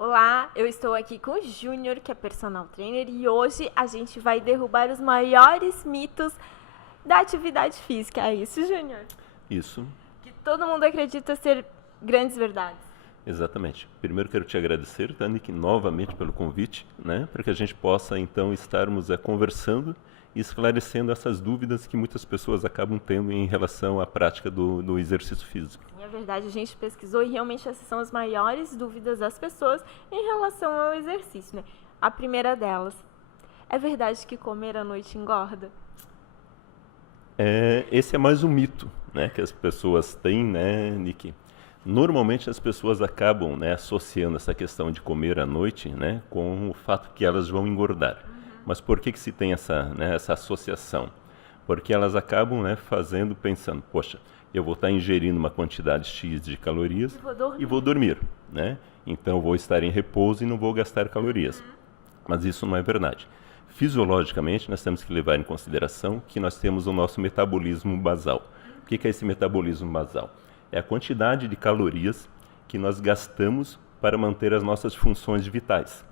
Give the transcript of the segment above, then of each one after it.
Olá, eu estou aqui com o Júnior, que é personal trainer, e hoje a gente vai derrubar os maiores mitos da atividade física. É isso, Júnior? Isso, Que todo mundo acredita ser grandes verdades. exatamente. Primeiro quero te agradecer, Tanik, novamente pelo convite, né, para que a gente possa então estarmos conversando e esclarecendo essas dúvidas que muitas pessoas acabam tendo em relação à prática do exercício físico. E é verdade, a gente pesquisou e realmente essas são as maiores dúvidas das pessoas em relação ao exercício, né? A primeira delas, é verdade que comer à noite engorda? Esse é mais um mito, né, que as pessoas têm, né, Nick? Normalmente as pessoas acabam, né, associando essa questão de comer à noite, né, com o fato que elas vão engordar. Mas por que se tem essa, né, essa associação? Porque elas acabam, né, pensando, poxa, eu vou estar ingerindo uma quantidade X de calorias e vou dormir, né? Então eu vou estar em repouso e não vou gastar calorias. Mas isso não é verdade. Fisiologicamente, nós temos que levar em consideração que nós temos o nosso metabolismo basal. O que é esse metabolismo basal? É a quantidade de calorias que nós gastamos para manter as nossas funções vitais.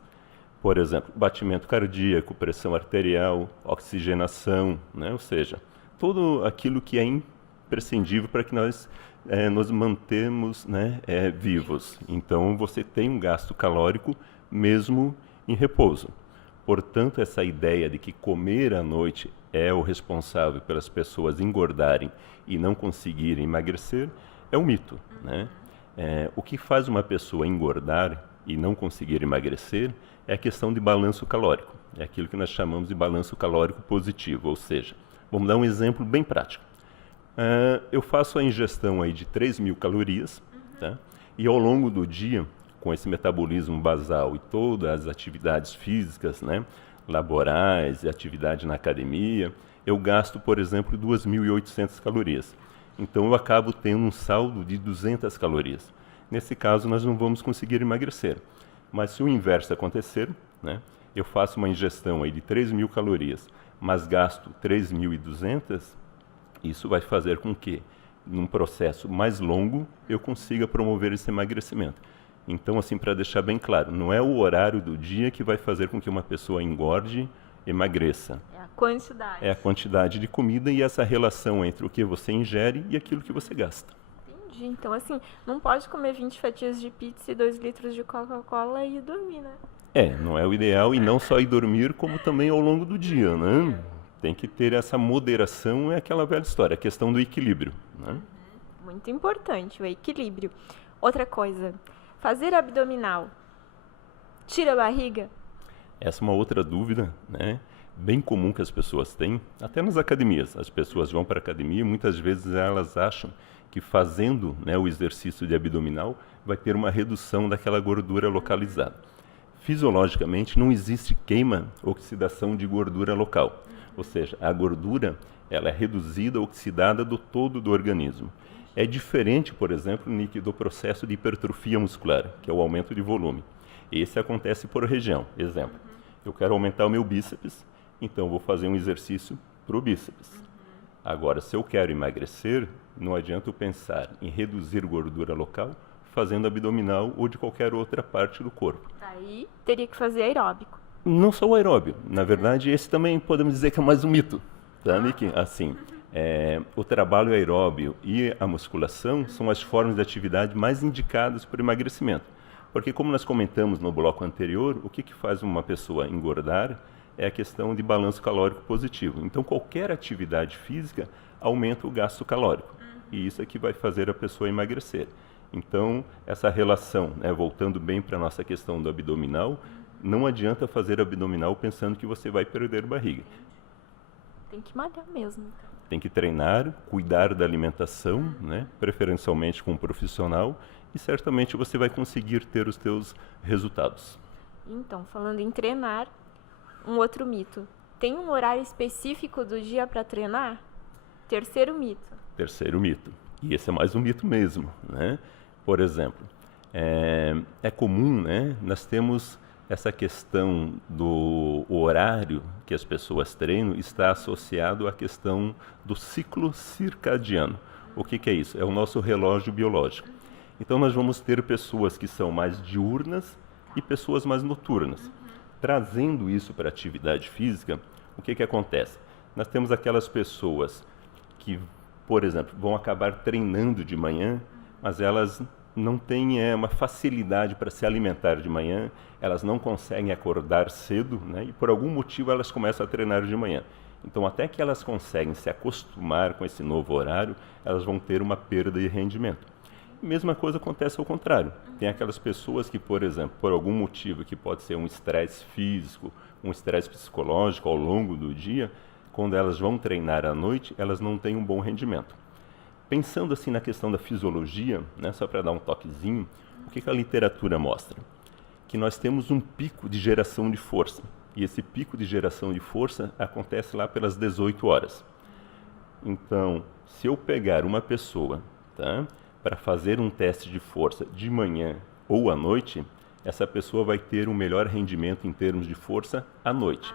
Por exemplo, batimento cardíaco, pressão arterial, oxigenação, né? Ou seja, tudo aquilo que é imprescindível para que nós nos mantemos, né, vivos. Então, você tem um gasto calórico mesmo em repouso. Portanto, essa ideia de que comer à noite é o responsável pelas pessoas engordarem e não conseguirem emagrecer é um mito, né? O que faz uma pessoa engordar e não conseguir emagrecer é a questão de balanço calórico. É aquilo que nós chamamos de balanço calórico positivo, ou seja, vamos dar um exemplo bem prático. Eu faço a ingestão aí de 3.000 calorias, tá? E ao longo do dia, com esse metabolismo basal e todas as atividades físicas, né, laborais e atividade na academia, eu gasto, por exemplo, 2.800 calorias. Então eu acabo tendo um saldo de 200 calorias. Nesse caso, nós não vamos conseguir emagrecer. Mas se o inverso acontecer, né, eu faço uma ingestão aí de 3.000 calorias, mas gasto 3.200, isso vai fazer com que, num processo mais longo, eu consiga promover esse emagrecimento. Então, assim, para deixar bem claro, não é o horário do dia que vai fazer com que uma pessoa engorde, emagreça. É a quantidade. É a quantidade de comida e essa relação entre o que você ingere e aquilo que você gasta. Entendi. Então, assim, não pode comer 20 fatias de pizza e 2 litros de Coca-Cola e dormir, né? Não é o ideal e não só ir dormir, como também ao longo do dia, né? Tem que ter essa moderação, é aquela velha história, a questão do equilíbrio, né? Muito importante, o equilíbrio. Outra coisa, fazer abdominal tira a barriga? Essa é uma outra dúvida, né? Bem comum que as pessoas têm, até nas academias. As pessoas vão para a academia e muitas vezes elas acham que fazendo, né, o exercício de abdominal vai ter uma redução daquela gordura localizada. Fisiologicamente não existe queima, oxidação de gordura local. Ou seja, a gordura ela é reduzida, oxidada do todo do organismo. É diferente, por exemplo, Nick, do processo de hipertrofia muscular, que é o aumento de volume. Esse acontece por região. Exemplo, eu quero aumentar o meu bíceps, então vou fazer um exercício para o bíceps. Agora, se eu quero emagrecer, não adianta eu pensar em reduzir gordura local fazendo abdominal ou de qualquer outra parte do corpo. Aí teria que fazer aeróbico. Não só o aeróbio. Na verdade, esse também podemos dizer que é mais um mito, tá, Nick? Assim, o trabalho aeróbio e a musculação são as formas de atividade mais indicadas para o emagrecimento. Porque, como nós comentamos no bloco anterior, o que faz uma pessoa engordar é a questão de balanço calórico positivo. Então, qualquer atividade física aumenta o gasto calórico. E isso é que vai fazer a pessoa emagrecer. Então, essa relação, né, voltando bem para a nossa questão do abdominal, não adianta fazer abdominal pensando que você vai perder barriga. Tem que malhar mesmo. Tem que treinar, cuidar da alimentação, né, preferencialmente com um profissional, e certamente você vai conseguir ter os teus resultados. Então, falando em treinar, um outro mito. Tem um horário específico do dia para treinar? Terceiro mito. Terceiro mito. E esse é mais um mito mesmo, né? Por exemplo, é comum, né? Nós temos essa questão do horário que as pessoas treinam está associado à questão do ciclo circadiano. O que é isso? É o nosso relógio biológico. Então nós vamos ter pessoas que são mais diurnas e pessoas mais noturnas. Trazendo isso para a atividade física, o que acontece? Nós temos aquelas pessoas que, por exemplo, vão acabar treinando de manhã, mas elas não têm uma facilidade para se alimentar de manhã, elas não conseguem acordar cedo, né? E por algum motivo elas começam a treinar de manhã. Então, até que elas conseguem se acostumar com esse novo horário, elas vão ter uma perda de rendimento. Mesma coisa acontece ao contrário. Tem aquelas pessoas que, por exemplo, por algum motivo, que pode ser um estresse físico, um estresse psicológico ao longo do dia, quando elas vão treinar à noite, elas não têm um bom rendimento. Pensando assim na questão da fisiologia, né, só para dar um toquezinho, o que a literatura mostra? Que nós temos um pico de geração de força. E esse pico de geração de força acontece lá pelas 18 horas. Então, se eu pegar uma pessoa, tá, para fazer um teste de força de manhã ou à noite, essa pessoa vai ter um melhor rendimento em termos de força à noite.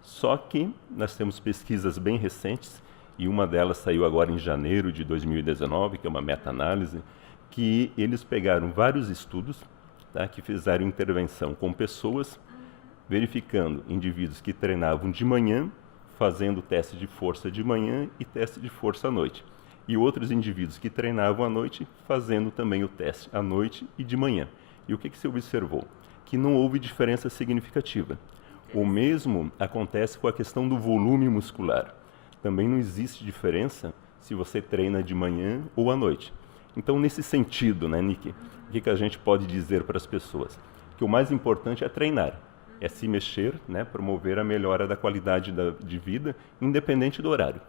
Só que nós temos pesquisas bem recentes, e uma delas saiu agora em janeiro de 2019, que é uma meta-análise, que eles pegaram vários estudos, tá, que fizeram intervenção com pessoas, verificando indivíduos que treinavam de manhã, fazendo teste de força de manhã e teste de força à noite. E outros indivíduos que treinavam à noite, fazendo também o teste à noite e de manhã. E o que se observou? Que não houve diferença significativa. O mesmo acontece com a questão do volume muscular. Também não existe diferença se você treina de manhã ou à noite. Então, nesse sentido, né, Nick, o que a gente pode dizer para as pessoas? Que o mais importante é treinar, é se mexer, né, promover a melhora da qualidade de vida, independente do horário.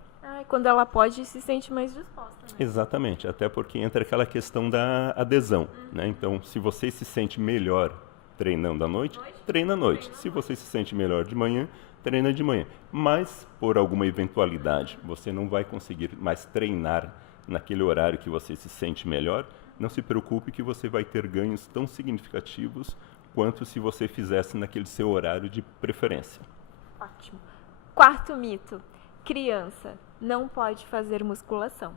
Quando ela pode, se sente mais disposta. Né? Exatamente, até porque entra aquela questão da adesão. Né? Então, se você se sente melhor treinando à noite, treina à noite. Se você se sente melhor de manhã, treina de manhã. Mas, por alguma eventualidade, você não vai conseguir mais treinar naquele horário que você se sente melhor, não se preocupe que você vai ter ganhos tão significativos quanto se você fizesse naquele seu horário de preferência. Ótimo. Quarto mito. Criança não pode fazer musculação.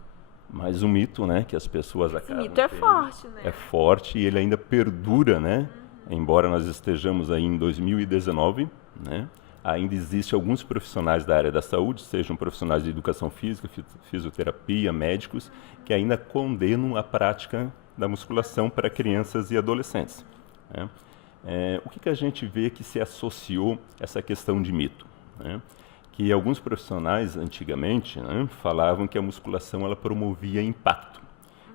Mais um mito, né, que as pessoas acabam Esse mito é tendo. forte, né? É forte e ele ainda perdura, né? Embora nós estejamos aí em 2019, né? Ainda existe alguns profissionais da área da saúde, sejam profissionais de educação física, fisioterapia, médicos, que ainda condenam a prática da musculação para crianças e adolescentes. Né? O que a gente vê que se associou essa questão de mito? Né? Que alguns profissionais, antigamente, né, falavam que a musculação ela promovia impacto.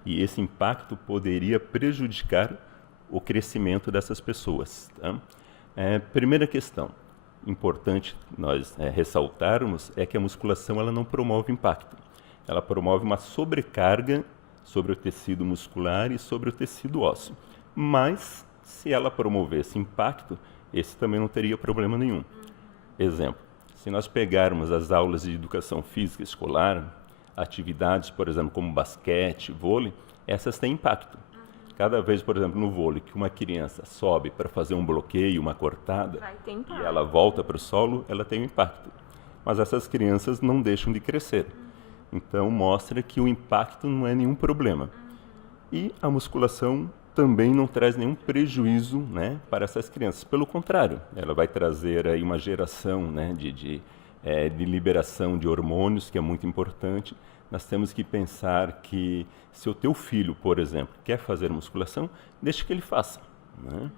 E esse impacto poderia prejudicar o crescimento dessas pessoas. Tá? Primeira questão importante nós ressaltarmos é que a musculação ela não promove impacto. Ela promove uma sobrecarga sobre o tecido muscular e sobre o tecido ósseo. Mas, se ela promovesse impacto, esse também não teria problema nenhum. Exemplo, se nós pegarmos as aulas de educação física escolar, atividades, por exemplo, como basquete, vôlei, essas têm impacto. Cada vez, por exemplo, no vôlei, que uma criança sobe para fazer um bloqueio, uma cortada, e ela volta para o solo, ela tem um impacto. Mas essas crianças não deixam de crescer. Então, mostra que o impacto não é nenhum problema. E a musculação também não traz nenhum prejuízo, né, para essas crianças. Pelo contrário, ela vai trazer aí uma geração, né, de liberação de hormônios, que é muito importante. Nós temos que pensar que se o teu filho, por exemplo, quer fazer musculação, deixe que ele faça. Né?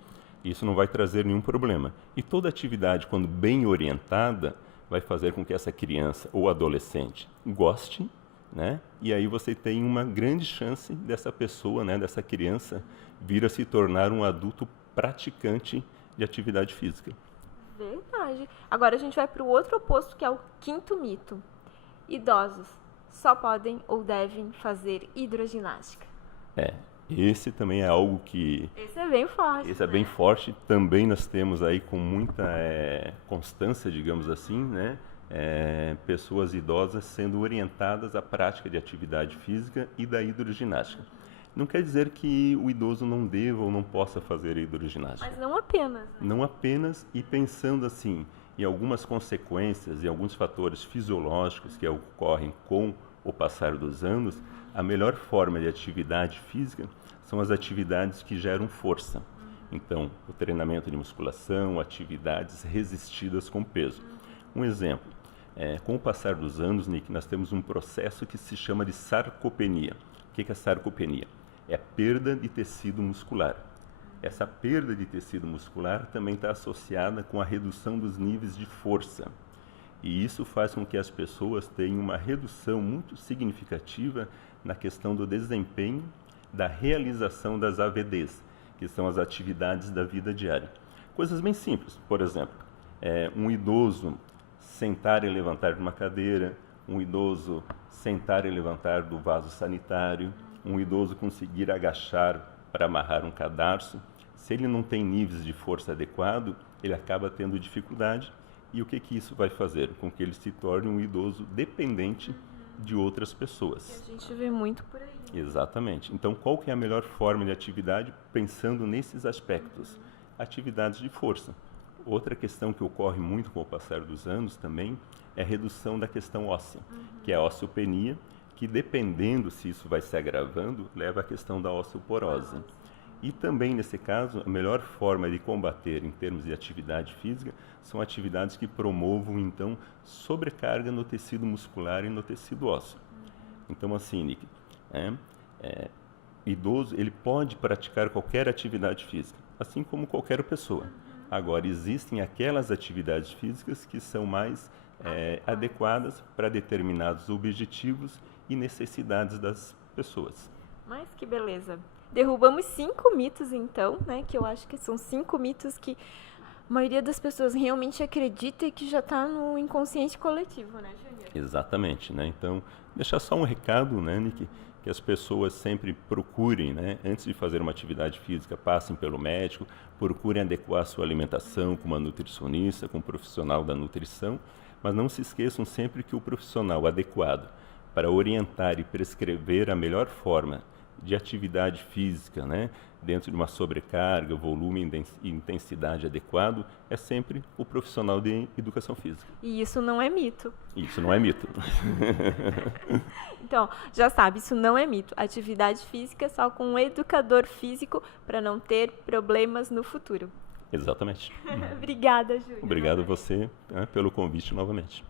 Isso não vai trazer nenhum problema. E toda atividade, quando bem orientada, vai fazer com que essa criança ou adolescente goste, né? E aí você tem uma grande chance dessa pessoa, né, dessa criança, vir a se tornar um adulto praticante de atividade física. Verdade. Agora a gente vai para o outro oposto, que é o quinto mito. Idosos só podem ou devem fazer hidroginástica. Esse também é algo que... Esse é bem forte. Esse é bem forte. Também nós temos aí com muita constância, digamos assim, né? Pessoas idosas sendo orientadas à prática de atividade física e da hidroginástica. Não quer dizer que o idoso não deva ou não possa fazer hidroginástica. Mas não apenas. Né? Não apenas, e pensando assim, em algumas consequências e alguns fatores fisiológicos que ocorrem com o passar dos anos, a melhor forma de atividade física são as atividades que geram força. Então, o treinamento de musculação, atividades resistidas com peso. Um exemplo, com o passar dos anos, Nick, nós temos um processo que se chama de sarcopenia. O que é sarcopenia? É a perda de tecido muscular. Essa perda de tecido muscular também está associada com a redução dos níveis de força. E isso faz com que as pessoas tenham uma redução muito significativa na questão do desempenho, da realização das AVDs, que são as atividades da vida diária. Coisas bem simples, por exemplo, um idoso sentar e levantar de uma cadeira, um idoso sentar e levantar do vaso sanitário, um idoso conseguir agachar para amarrar um cadarço. Se ele não tem níveis de força adequado, ele acaba tendo dificuldade. E o que isso vai fazer? Com que ele se torne um idoso dependente de outras pessoas. Que a gente vê muito por aí. Exatamente. Então, qual que é a melhor forma de atividade pensando nesses aspectos? Atividades de força. Outra questão que ocorre muito com o passar dos anos também é a redução da questão óssea, que é a osteopenia, que dependendo se isso vai se agravando, leva à questão da osteoporose. E também, nesse caso, a melhor forma de combater em termos de atividade física são atividades que promovam, então, sobrecarga no tecido muscular e no tecido ósseo. Então, assim, Nick, idoso, ele pode praticar qualquer atividade física, assim como qualquer pessoa. Agora, existem aquelas atividades físicas que são mais adequadas para determinados objetivos e necessidades das pessoas. Mas que beleza! Derrubamos 5 mitos, então, né? Que eu acho que são 5 mitos que a maioria das pessoas realmente acredita e que já está no inconsciente coletivo, né, Júnior? Exatamente, né? Então, deixar só um recado, né, Nick, que as pessoas sempre procurem, né, antes de fazer uma atividade física, passem pelo médico, procurem adequar a sua alimentação com uma nutricionista, com um profissional da nutrição, mas não se esqueçam sempre que o profissional adequado para orientar e prescrever a melhor forma de atividade física, né, dentro de uma sobrecarga, volume e intensidade adequado, é sempre o profissional de educação física. E isso não é mito. Isso não é mito. Então, já sabe, isso não é mito. Atividade física só com um educador físico para não ter problemas no futuro. Exatamente. Obrigada, Júnior. Obrigado a você, pelo convite novamente.